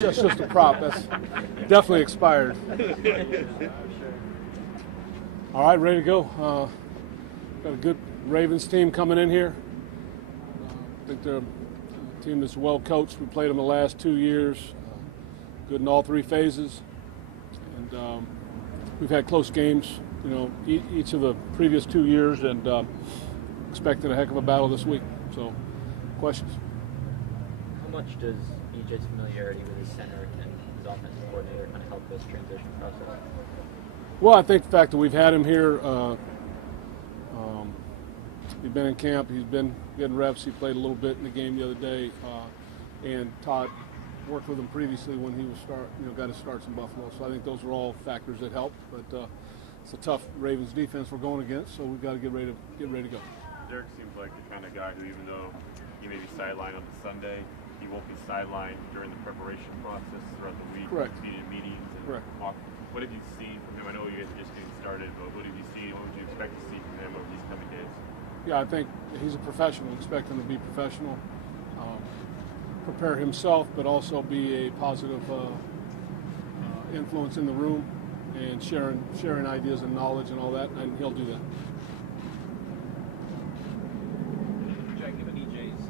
Just a prop. That's definitely expired. All right, ready to go. Got a good Ravens team coming in here. I think they're a team that's well coached. We played them the last 2 years. Good in all three phases. And we've had close games, each of the previous 2 years, and expecting a heck of a battle this week. So, questions? How much does EJ's familiarity with his center and his offensive coordinator kind of help this transition process? Well, I think the fact that we've had him here, he's been in camp, he's been getting reps, he played a little bit in the game the other day, and Todd worked with him previously when he was got his starts in Buffalo. So I think those are all factors that help. But it's a tough Ravens defense we're going against, so we've got to get ready to go. Derek seems like the kind of guy who, even though he may be sidelined on the Sunday, he won't be sidelined during the preparation process throughout the week. Correct. Meeting meetings and correct. What have you seen from him? I know you guys are just getting started, but what have you seen? What would you expect to see from him over these coming days? Yeah, I think he's a professional. Expect him to be professional, prepare himself, but also be a positive influence in the room and sharing ideas and knowledge and all that, and he'll do that. Given EJ's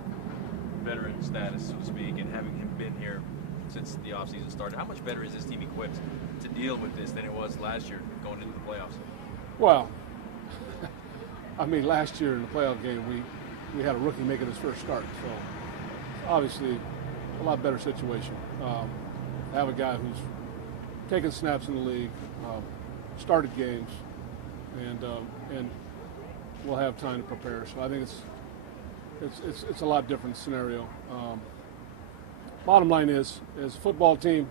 veteran status, so to speak, and having him been here since the offseason started, how much better is this team equipped to deal with this than it was last year going into the playoffs? Well, I mean, last year in the playoff game, we had a rookie making his first start, so obviously a lot better situation. Have a guy who's taken snaps in the league, started games, and we'll have time to prepare. So I think it's a lot different scenario. Bottom line is, as a football team,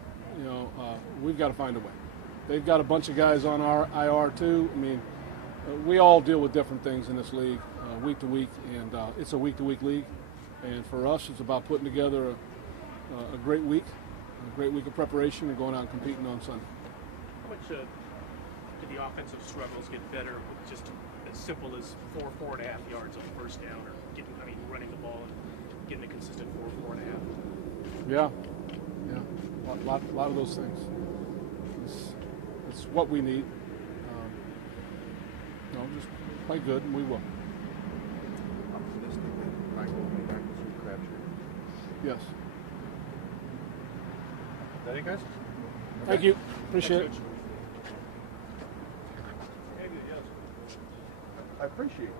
we've got to find a way. They've got a bunch of guys on our IR too. I mean, we all deal with different things in this league, week to week, and it's a week-to-week league. And for us, it's about putting together a great week of preparation, and going out and competing on Sunday. How much do the offensive struggles get better with just as simple as 4.5 yards on first down, or running the ball and getting a consistent 4.5? Yeah, a lot of those things. It's what we need. Just play good, and we will. Yes. Is that it, guys? Thank you. Appreciate it. I appreciate it.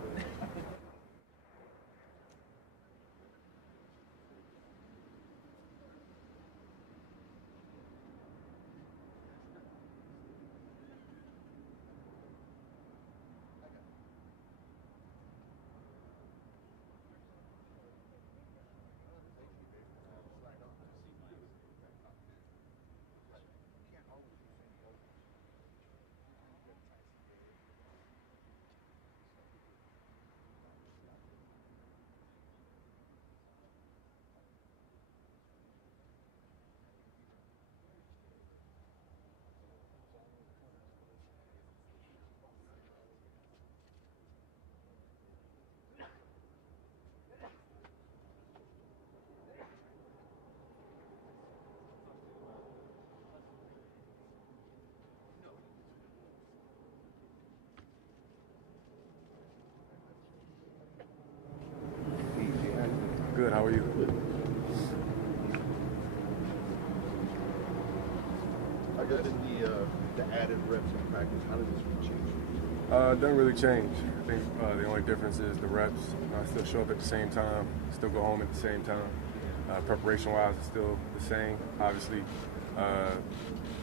Good, how are you? I guess the added reps in practice, how does this change? It doesn't really change. I think the only difference is the reps. I still show up at the same time, still go home at the same time. Preparation-wise, it's still the same. Obviously,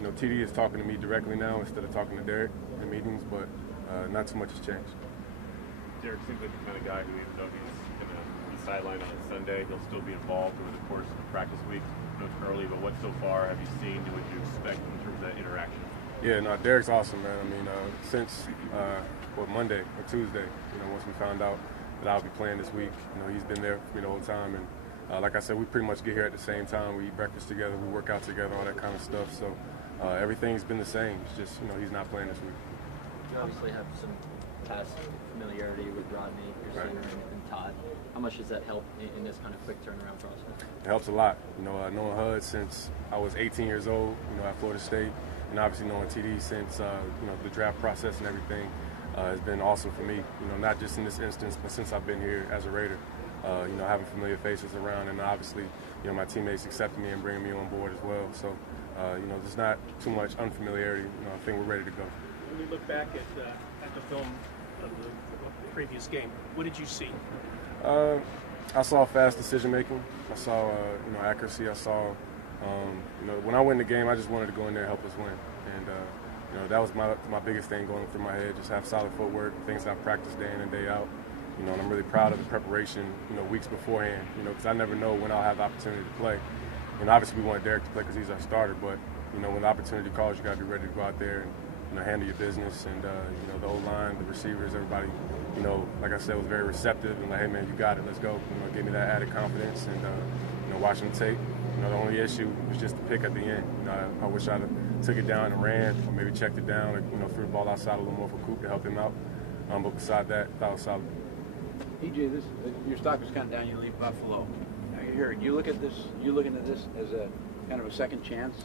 TD is talking to me directly now instead of talking to Derek in meetings, but not too much has changed. Derek seems like the kind of guy who, even though he's going to be sidelined on a Sunday, he'll still be involved over the course of the practice week. I know it's early, but what so far have you seen? What you expect in terms of that interaction? Yeah, no, Derek's awesome, man. I mean, since Monday or Tuesday, once we found out that I'll be playing this week, he's been there for me the whole time. And like I said, we pretty much get here at the same time. We eat breakfast together, we work out together, all that kind of stuff. So everything's been the same. It's just, he's not playing this week. You obviously have some past familiarity with Rodney, your center, and Todd. How much does that help in this kind of quick turnaround process? It helps a lot. You know, knowing Hud since I was 18 years old, you know, at Florida State, and obviously knowing TD since, you know, the draft process and everything has been awesome for me. You know, not just in this instance, but since I've been here as a Raider. You know, having familiar faces around, and obviously, you know, my teammates accepting me and bringing me on board as well. So, you know, there's not too much unfamiliarity. You know, I think we're ready to go. When you look back at the film of the previous game, what did you see? I saw fast decision making. I saw, you know, accuracy. I saw, you know, when I win the game, I just wanted to go in there and help us win. And, you know, that was my biggest thing going through my head, just have solid footwork, things I practice day in and day out. You know, and I'm really proud of the preparation, you know, weeks beforehand, you know, because I never know when I'll have the opportunity to play. And obviously we want Derek to play because he's our starter, but, you know, when the opportunity calls, you got to be ready to go out there and, you know, handle your business. And, you know, the O-line, the receivers, everybody, you know, like I said, was very receptive and like, hey, man, you got it, let's go. You know, give me that added confidence and, you know, watching the tape. You know, the only issue was just the pick at the end. You know, I wish I'd have took it down and ran, or maybe checked it down, or, you know, threw the ball outside a little more for Coop to help him out. But beside that, that was solid. EJ, your stock was kind of down. You leave Buffalo. Here, you look at this. You looking at this as a kind of a second chance?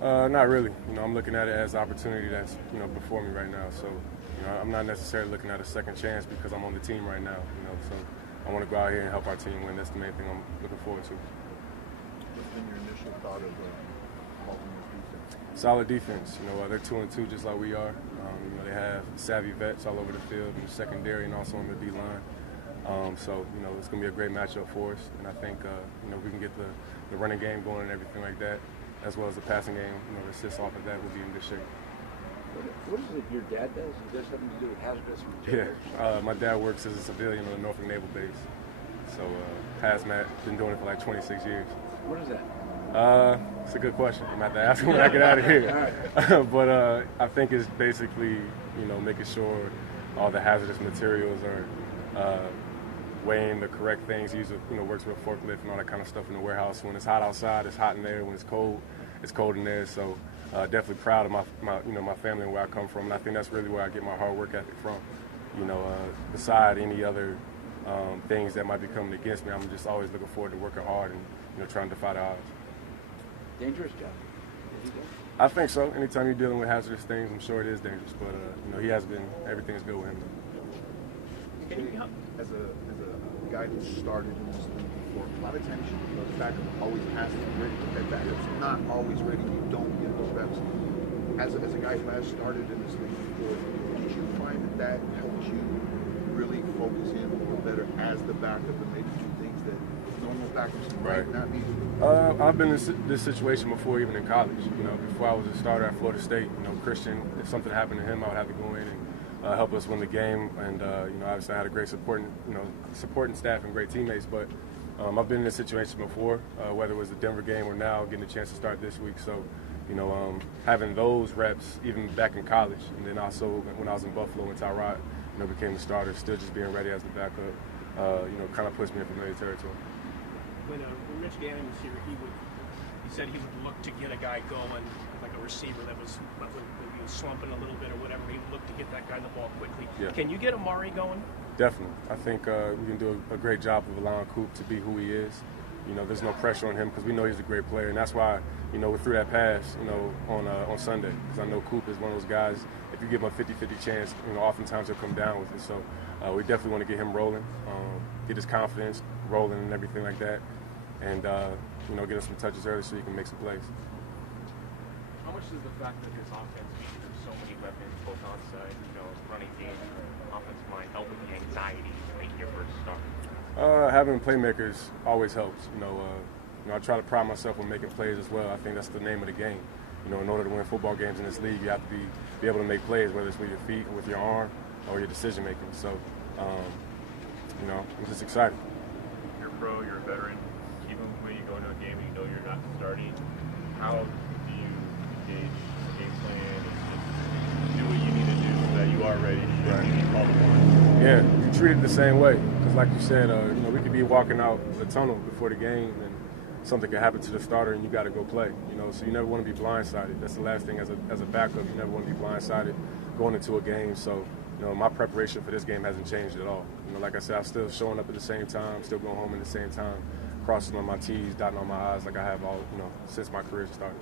Not really. You know, I'm looking at it as an opportunity that's, you know, before me right now. So, you know, I'm not necessarily looking at a second chance because I'm on the team right now. You know, so I want to go out here and help our team win. That's the main thing I'm looking forward to. What's been your initial thought of Baltimore's defense? Solid defense. You know, they're 2-2 just like we are. You know, they have savvy vets all over the field in the secondary and also on the D-line. So, you know, it's going to be a great matchup for us. And I think, you know, we can get the running game going and everything like that, as well as the passing game, you know, the assists off of that will be in good shape. What is it your dad does? Is there something to do with hazardous materials? Yeah, my dad works as a civilian on the Norfolk Naval Base. So, hazmat, been doing it for like 26 years. What is that? It's a good question. I'm going to have to ask him when I get out of here. Right. But I think it's basically, you know, making sure all the hazardous materials are weighing the correct things. He usually, you know, works with a forklift and all that kind of stuff in the warehouse. When it's hot outside, it's hot in there. When it's cold in there. So definitely proud of my family and where I come from. And I think that's really where I get my hard work ethic from. You know, beside any other things that might be coming against me, I'm just always looking forward to working hard and, you know, trying to defy the odds. Dangerous job. I think so. Anytime you're dealing with hazardous things, I'm sure it is dangerous. But you know, he has been. Everything is good with him. As a guy who started in this league before, a lot of times the backup always has to be ready. That backup's not always ready. You don't get those reps. As a guy who has started in this league before, did you find that helped you really focus in a little better as the backup and maybe do things that normal backups might not be doing? I've been in this situation before, even in college. You know, before I was a starter at Florida State. You know, Christian, if something happened to him, I would have to go in and help us win the game. And you know, obviously I had a great supporting staff and great teammates. But I've been in this situation before, whether it was the Denver game or now getting a chance to start this week. So, you know, having those reps even back in college, and then also when I was in Buffalo and Tyrod, you know, became the starter, still just being ready as the backup, you know, kind of puts me in familiar territory. When Rich Gannon was here, he said he would look to get a guy going, like a receiver that was maybe slumping a little bit or whatever. He would look to get that guy the ball quickly. Yeah. Can you get Amari going? Definitely. I think we can do a great job of allowing Coop to be who he is. You know, there's no pressure on him because we know he's a great player, and that's why, you know, we threw that pass, you know, on Sunday, because I know Coop is one of those guys. If you give him a 50-50 chance, you know, oftentimes he'll come down with it. So we definitely want to get him rolling, get his confidence rolling and everything like that, and you know, get him some touches early so he can make some plays. How much does the fact that his offense features so many weapons, both onside, you know, running game, offensive line, help with the anxiety making your first start? Having playmakers always helps. You know, I try to pride myself on making plays as well. I think that's the name of the game. You know, in order to win football games in this league, you have to be able to make plays, whether it's with your feet or with your arm or your decision making. So, you know, I'm just excited. You're a pro, you're a veteran. Even when you go into a game and you know you're not starting, how do you engage the game plan and do what you need to do so that you are ready should you need call the one? Yeah, you treat it the same way. Because like you said, you know, we could be walking out the tunnel before the game and something could happen to the starter and you got to go play. You know, so you never want to be blindsided. That's the last thing as a backup. You never want to be blindsided going into a game. So, you know, my preparation for this game hasn't changed at all. You know, like I said, I'm still showing up at the same time, still going home at the same time, crossing on my T's, dotting on my I's like I have all, you know, since my career started.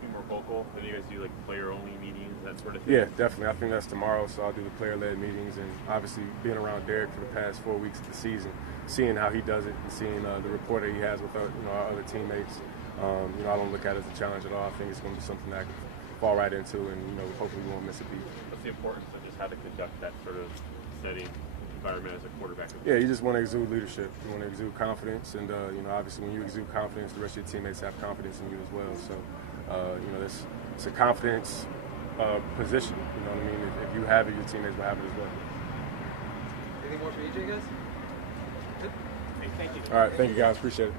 Be more vocal. Do you guys do like player-only meetings, that sort of thing? Yeah, definitely. I think that's tomorrow, so I'll do the player-led meetings, and obviously being around Derek for the past 4 weeks of the season, seeing how he does it, and seeing the rapport that he has with our other teammates. You know, I don't look at it as a challenge at all. I think it's going to be something that I can fall right into, and you know, hopefully we won't miss a beat. What's the importance of just how to conduct that sort of setting environment as a quarterback? Yeah, you just want to exude leadership. You want to exude confidence, and you know, obviously when you exude confidence, the rest of your teammates have confidence in you as well. So, you know, it's a confidence position. You know what I mean? If you have it, your teammates will have it as well. Anything more for EJ, guys? Hey, thank you. All right, thank you guys. Appreciate it.